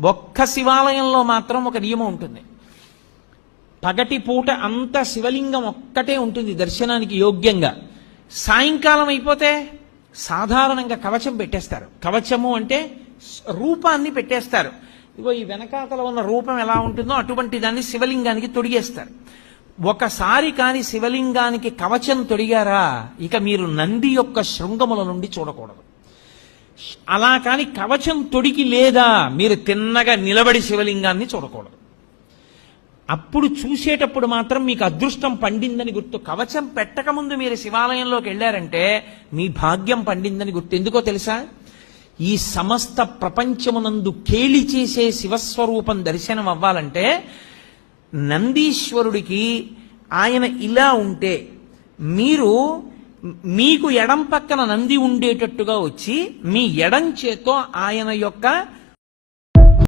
ఒక్క శివాలయంలో మాత్రం ఒక నియమం ఉంటుంది. పగటి పూట అంత శివలింగం ఒక్కటే ఉంటుంది దర్శనానికి యోగ్యంగా. సాయంకాలం అయిపోతే సాధారణంగా కవచం పెట్టేస్తారు. కవచము అంటే రూపాన్ని పెట్టేస్తారు. ఇగో ఈ వెనకాతల ఉన్న రూపం ఎలా ఉంటుందో అటువంటి దాన్ని శివలింగానికి తొడిగేస్తారు. ఒకసారి కాని శివలింగానికి కవచం తొడిగారా ఇక మీరు నంది యొక్క శృంగముల నుండి చూడకూడదు. అలా కాని కవచం తొడిగి లేదా మీరు తిన్నగా నిలబడి శివలింగాన్ని చూడకూడదు. అప్పుడు చూసేటప్పుడు మాత్రం మీకు అదృష్టం పండిందని గుర్తు. కవచం పెట్టకముందు మీరు శివాలయంలోకి వెళ్ళారంటే మీ భాగ్యం పండిందని గుర్తు. ఎందుకో తెలుసా? ఈ సమస్త ప్రపంచమునందు కేళి చేసే శివస్వరూపం దర్శనం అవ్వాలంటే నందీశ్వరుడికి ఆయన ఇలా ఉంటే మీకు ఎడం పక్కన నంది ఉండేటట్టుగా వచ్చి మీ ఎడం చేత్తో ఆయన యొక్క